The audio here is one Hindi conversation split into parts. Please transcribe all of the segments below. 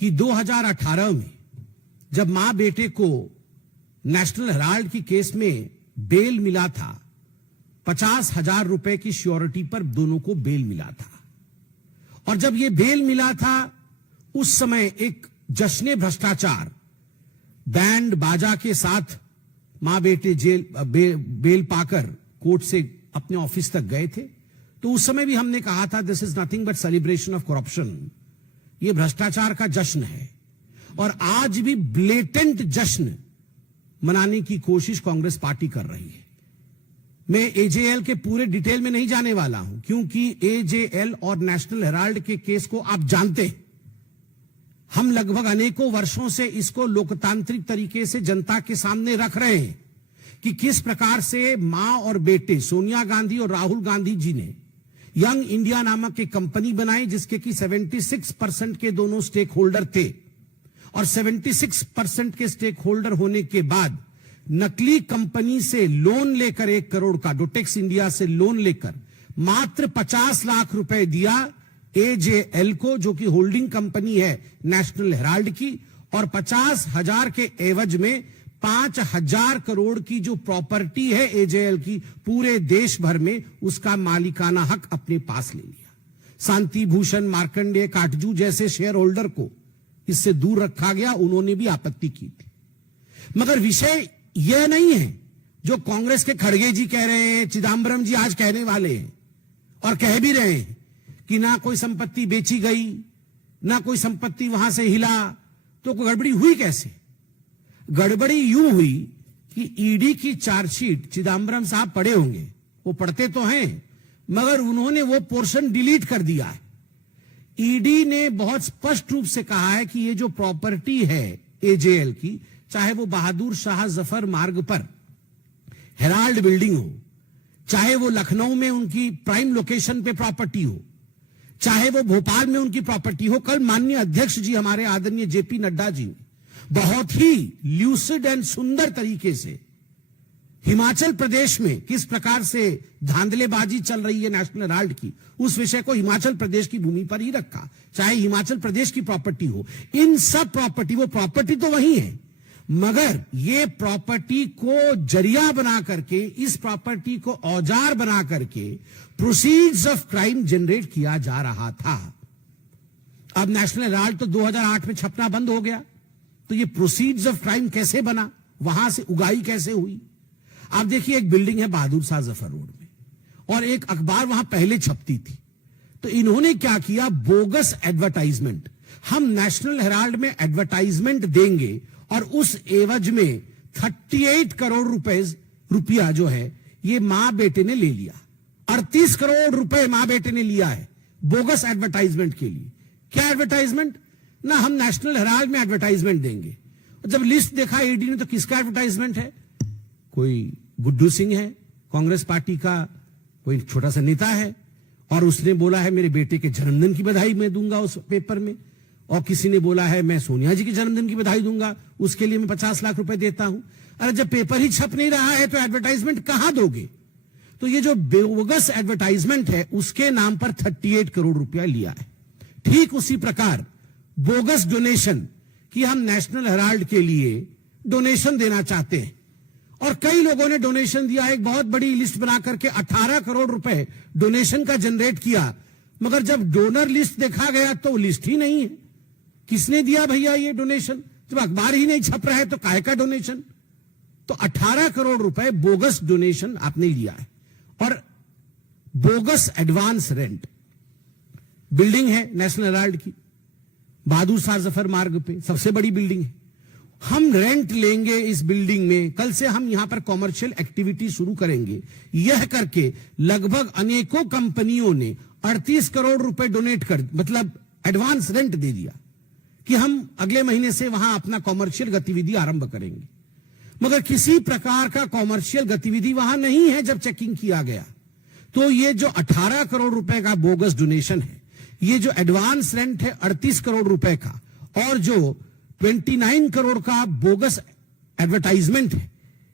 कि 2018 में जब मां बेटे को नेशनल हेराल्ड की केस में बेल मिला था, 50,000 रुपए की श्योरिटी पर दोनों को बेल मिला था। और जब यह बेल मिला था, उस समय एक जश्न भ्रष्टाचार बैंड बाजा के साथ मां बेटे बेल पाकर कोर्ट से अपने ऑफिस तक गए थे। तो उस समय भी हमने कहा था this is nothing but celebration of corruption, यह भ्रष्टाचार का जश्न है। और आज भी ब्लेटेंट जश्न मनाने की कोशिश कांग्रेस पार्टी कर रही है। मैं एजेएल के पूरे डिटेल में नहीं जाने वाला हूं, क्योंकि एजेएल और नेशनल हेराल्ड के केस को आप जानते हैं। हम लगभग अनेकों वर्षों से इसको लोकतांत्रिक तरीके से जनता के सामने रख रहे हैं कि किस प्रकार से मां और बेटे सोनिया गांधी और राहुल गांधी जी ने यंग इंडिया नामक एक कंपनी बनाई, जिसके कि 76% के दोनों स्टेक होल्डर थे। और 76% के स्टेक होल्डर होने के बाद नकली कंपनी से लोन लेकर 1 करोड़ का, डोटेक्स इंडिया से लोन लेकर मात्र 50 लाख रुपए दिया एजेएल को, जो कि होल्डिंग कंपनी है नेशनल हेराल्ड की। और 50,000 के एवज में 5,000 करोड़ की जो प्रॉपर्टी है एजेएल की, पूरे देश भर में उसका मालिकाना हक अपने पास ले लिया। शांति भूषण, मार्कंडेय, काटजू जैसे शेयर होल्डर को इससे दूर रखा गया, उन्होंने भी आपत्ति की थी। मगर विषय यह नहीं है जो कांग्रेस के खड़गे जी कह रहे हैं, चिदम्बरम जी आज कहने वाले हैं और कह भी रहे हैं कि ना कोई संपत्ति बेची गई, ना कोई संपत्ति वहां से हिला। तो गड़बड़ी हुई कैसे? गड़बड़ी यूं हुई कि ईडी की चार्जशीट चिदम्बरम साहब पढ़े होंगे, वो पढ़ते तो हैं, मगर उन्होंने वो पोर्शन डिलीट कर दिया है। ईडी ने बहुत स्पष्ट रूप से कहा है कि ये जो प्रॉपर्टी है एजेएल की, चाहे वो बहादुर शाह जफर मार्ग पर हेराल्ड बिल्डिंग हो, चाहे वो लखनऊ में उनकी प्राइम लोकेशन पे प्रॉपर्टी हो, चाहे वो भोपाल में उनकी प्रॉपर्टी हो। कल माननीय अध्यक्ष जी हमारे आदरणीय जेपी नड्डा जी ने बहुत ही ल्यूसिड एंड सुंदर तरीके से हिमाचल प्रदेश में किस प्रकार से धांधलेबाजी चल रही है नेशनल हेराल्ड की, उस विषय को हिमाचल प्रदेश की भूमि पर ही रखा, चाहे हिमाचल प्रदेश की प्रॉपर्टी हो। इन सब प्रॉपर्टी, वो प्रॉपर्टी तो वही है, मगर ये प्रॉपर्टी को जरिया बना करके, इस प्रॉपर्टी को औजार बना करके प्रोसीड्स ऑफ क्राइम जनरेट किया जा रहा था। अब नेशनल हेराल्ड तो 2008 में छपना बंद हो गया, तो ये प्रोसीड्स ऑफ क्राइम कैसे बना, वहां से उगाई कैसे हुई? आप देखिए, एक बिल्डिंग है बहादुर शाह जफर रोड में, और एक अखबार वहां पहले छपती थी। तो इन्होंने क्या किया, बोगस एडवर्टाइजमेंट, हम नेशनल हेराल्ड में एडवर्टाइजमेंट देंगे और उस एवज में 38 करोड़ रुपया जो है ये मां बेटे ने ले लिया। 38 करोड़ रुपए मां बेटे ने लिया है बोगस एडवर्टाइजमेंट के लिए। क्या एडवर्टाइजमेंट? ना हम नेशनल हेराल्ड में एडवर्टाइजमेंट देंगे। जब लिस्ट देखा ईडी ने, तो किसका एडवर्टाइजमेंट है? कोई गुड्डू सिंह है, कांग्रेस पार्टी का कोई छोटा सा नेता है, और उसने बोला है मेरे बेटे के जन्मदिन की बधाई मैं दूंगा उस पेपर में। और किसी ने बोला है मैं सोनिया जी के जन्मदिन की बधाई दूंगा, उसके लिए मैं 50 लाख रुपए देता हूं। अरे जब पेपर ही छप नहीं रहा है तो एडवर्टाइजमेंट कहां दोगे? तो ये जो बोगस एडवर्टाइजमेंट है उसके नाम पर 38 करोड़ रुपया लिया है। ठीक उसी प्रकार बोगस डोनेशन कि हम नेशनल हेराल्ड के लिए डोनेशन देना चाहते हैं, और कई लोगों ने डोनेशन दिया। एक बहुत बड़ी लिस्ट बना करके 18 करोड़ रुपए डोनेशन का जनरेट किया, मगर जब डोनर लिस्ट देखा गया तो वो लिस्ट ही नहीं है। किसने दिया भैया ये डोनेशन? जब अखबार ही नहीं छप रहा है तो काहे का डोनेशन? तो 18 करोड़ रुपए बोगस डोनेशन आपने लिया है। और बोगस एडवांस रेंट, बिल्डिंग है नेशनल हेराल्ड की बहादुर शाह जफर मार्ग पे, सबसे बड़ी बिल्डिंग है। हम रेंट लेंगे इस बिल्डिंग में, कल से हम यहां पर कॉमर्शियल एक्टिविटी शुरू करेंगे। यह करके लगभग अनेकों कंपनियों ने 38 करोड़ रुपए डोनेट कर, मतलब एडवांस रेंट दे दिया कि हम अगले महीने से वहां अपना कॉमर्शियल गतिविधि आरंभ करेंगे। मगर किसी प्रकार का कॉमर्शियल गतिविधि वहां नहीं है। जब चेकिंग किया गया तो ये जो 18 करोड़ रुपए का बोगस डोनेशन है, ये जो एडवांस रेंट है 38 करोड़ रुपए का, और जो 29 करोड़ का बोगस एडवर्टाइजमेंट है,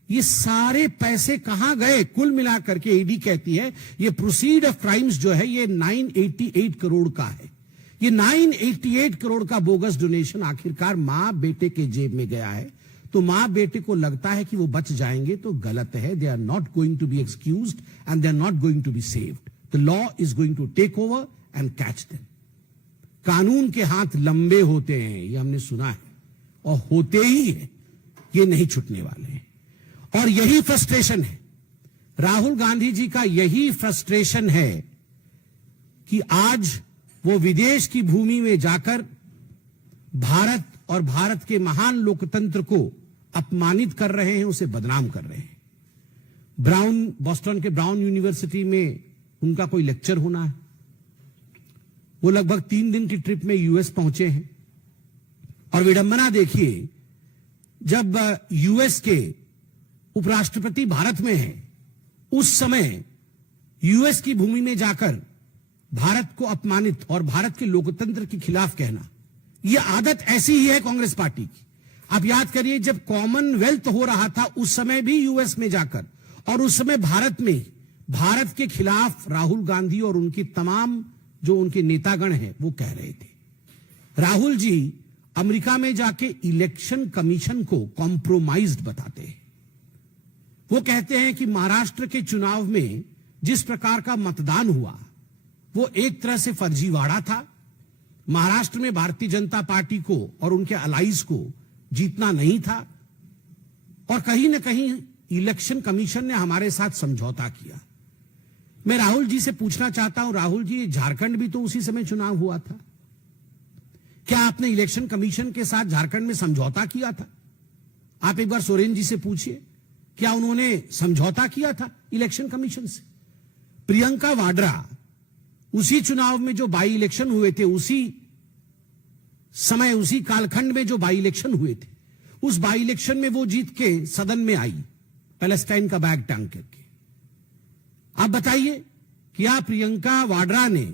ये सारे पैसे कहां गए? कुल मिलाकर के ईडी कहती है ये प्रोसीड ऑफ क्राइम्स जो है ये 988 करोड़ का है। ये 988 करोड़ का बोगस डोनेशन आखिरकार मां बेटे के जेब में गया है, तो मां बेटे को लगता है कि वो बच जाएंगे, तो गलत है। They are not going to be excused and they are not going to be saved. The law is going to take over and catch them. कानून के हाथ लंबे होते हैं, ये हमने सुना है, और होते ही है, ये नहीं छूटने वाले हैं। और यही फ्रस्ट्रेशन है, राहुल गांधी जी का यही फ्रस्ट्रेशन है कि आज वो विदेश की भूमि में जाकर भारत और भारत के महान लोकतंत्र को अपमानित कर रहे हैं, उसे बदनाम कर रहे हैं। बॉस्टन के ब्राउन यूनिवर्सिटी में उनका कोई लेक्चर होना है, वो लगभग 3 दिन की ट्रिप में यूएस पहुंचे हैं। और विडंबना देखिए, जब यूएस के उपराष्ट्रपति भारत में हैं, उस समय यूएस की भूमि में जाकर भारत को अपमानित और भारत के लोकतंत्र के खिलाफ कहना, यह आदत ऐसी ही है कांग्रेस पार्टी की। आप याद करिए, जब कॉमनवेल्थ हो रहा था उस समय भी यूएस में जाकर, और उस समय भारत में भारत के खिलाफ राहुल गांधी और उनकी तमाम जो उनके नेतागण हैं वो कह रहे थे। राहुल जी अमेरिका में जाके इलेक्शन कमीशन को कॉम्प्रोमाइज्ड बताते हैं। वो कहते हैं कि महाराष्ट्र के चुनाव में जिस प्रकार का मतदान हुआ वो एक तरह से फर्जीवाड़ा था। महाराष्ट्र में भारतीय जनता पार्टी को और उनके अलाइज को जीतना नहीं था, और कहीं ना कहीं इलेक्शन कमीशन ने हमारे साथ समझौता किया। मैं राहुल जी से पूछना चाहता हूं, राहुल जी, झारखंड भी तो उसी समय चुनाव हुआ था, क्या आपने इलेक्शन कमीशन के साथ झारखंड में समझौता किया था? आप एक बार सोरेन जी से पूछिए, क्या उन्होंने समझौता किया था इलेक्शन कमीशन से? प्रियंका वाड्रा, उसी चुनाव में जो बाई इलेक्शन हुए थे, उसी समय उसी कालखंड में जो बाई इलेक्शन हुए थे, उस बाई इलेक्शन में वो जीत के सदन में आई पैलेस्टाइन का बैग टांग करके। आप बताइए, क्या प्रियंका वाड्रा ने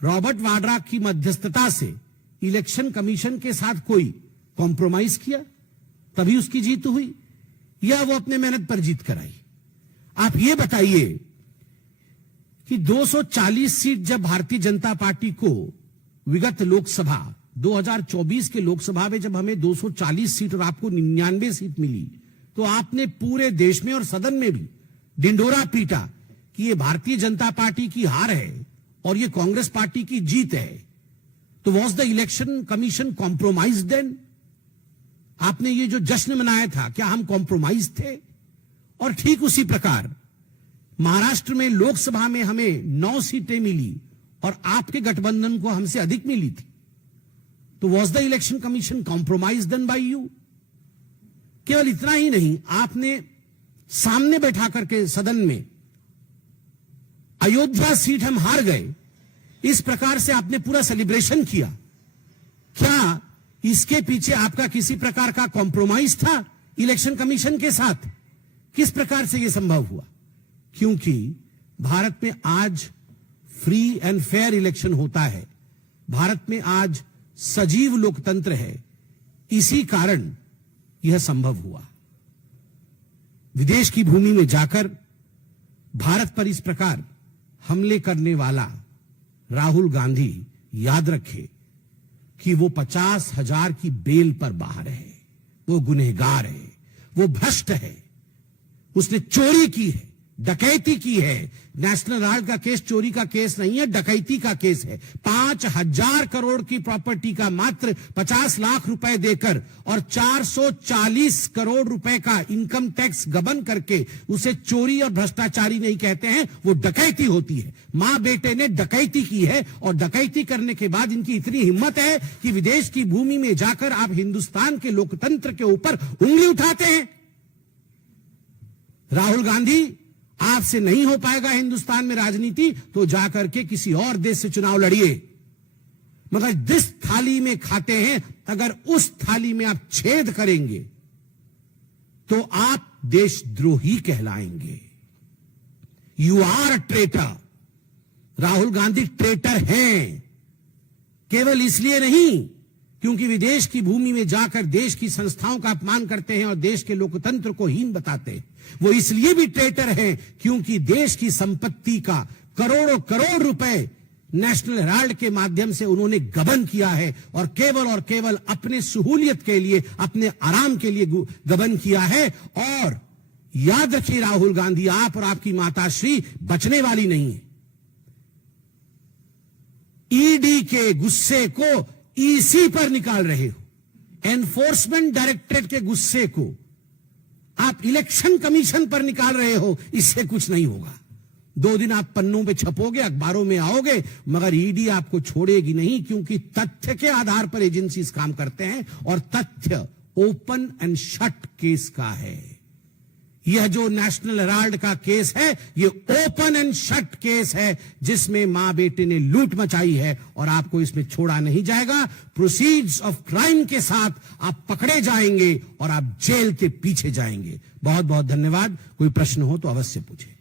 रॉबर्ट वाड्रा की मध्यस्थता से इलेक्शन कमीशन के साथ कोई कॉम्प्रोमाइज किया तभी उसकी जीत हुई, या वो अपने मेहनत पर जीत कर आई? आप ये बताइए कि 240 सीट जब भारतीय जनता पार्टी को विगत लोकसभा 2024 के लोकसभा में जब हमें 240 सीट और आपको 99 सीट मिली, तो आपने पूरे देश में और सदन में भी ढिंढोरा पीटा कि ये भारतीय जनता पार्टी की हार है और ये कांग्रेस पार्टी की जीत है। तो was the election commission compromise then? आपने ये जो जश्न मनाया था, क्या हम कॉम्प्रोमाइज थे? और ठीक उसी प्रकार महाराष्ट्र में लोकसभा में हमें 9 सीटें मिली और आपके गठबंधन को हमसे अधिक मिली थी, तो was the election commission compromise then by you? केवल इतना ही नहीं, आपने सामने बैठा करके सदन में अयोध्या सीट हम हार गए, इस प्रकार से आपने पूरा सेलिब्रेशन किया। क्या इसके पीछे आपका किसी प्रकार का कॉम्प्रोमाइज था इलेक्शन कमीशन के साथ? किस प्रकार से यह संभव हुआ? क्योंकि भारत में आज फ्री एंड फेयर इलेक्शन होता है, भारत में आज सजीव लोकतंत्र है, इसी कारण यह संभव हुआ। विदेश की भूमि में जाकर भारत पर इस प्रकार हमले करने वाला राहुल गांधी याद रखे कि वो 50,000 की बेल पर बाहर है, वो गुनहगार है, वो भ्रष्ट है, उसने चोरी की है, डकैती की है। नेशनल हेराल्ड का केस चोरी का केस नहीं है, डकैती का केस है। 5,000 करोड़ की प्रॉपर्टी का मात्र 50 लाख रुपए देकर और 440 करोड़ रुपए का इनकम टैक्स गबन करके उसे चोरी और भ्रष्टाचारी नहीं कहते हैं, वो डकैती होती है। मां बेटे ने डकैती की है, और डकैती करने के बाद इनकी इतनी हिम्मत है कि विदेश की भूमि में जाकर आप हिंदुस्तान के लोकतंत्र के ऊपर उंगली उठाते हैं। राहुल गांधी, आपसे नहीं हो पाएगा हिंदुस्तान में राजनीति, तो जाकर के किसी और देश से चुनाव लड़िए, मगर जिस थाली में खाते हैं अगर उस थाली में आप छेद करेंगे तो आप देशद्रोही कहलाएंगे। You are a traitor. Rahul Gandhi traitor हैं, केवल इसलिए नहीं क्योंकि विदेश की भूमि में जाकर देश की संस्थाओं का अपमान करते हैं और देश के लोकतंत्र को हीन बताते हैं, वो इसलिए भी ट्रेटर हैं क्योंकि देश की संपत्ति का करोड़ों करोड़ रुपए नेशनल हेराल्ड के माध्यम से उन्होंने गबन किया है और केवल अपने सहूलियत के लिए, अपने आराम के लिए गबन किया है। और याद रखिए राहुल गांधी, आप और आपकी माताश्री बचने वाली नहीं है। ईडी के गुस्से को ईसी पर निकाल रहे हो, एनफोर्समेंट डायरेक्टरेट के गुस्से को आप इलेक्शन कमीशन पर निकाल रहे हो। इससे कुछ नहीं होगा। 2 दिन आप पन्नों पे छपोगे, अखबारों में आओगे, मगर ईडी आपको छोड़ेगी नहीं, क्योंकि तथ्य के आधार पर एजेंसीज काम करते हैं और तथ्य ओपन एंड शट केस का है। यह जो नेशनल हेराल्ड का केस है, ये ओपन एंड शट केस है, जिसमें मां बेटे ने लूट मचाई है और आपको इसमें छोड़ा नहीं जाएगा। प्रोसीड्स ऑफ क्राइम के साथ आप पकड़े जाएंगे और आप जेल के पीछे जाएंगे। बहुत बहुत धन्यवाद। कोई प्रश्न हो तो अवश्य पूछें।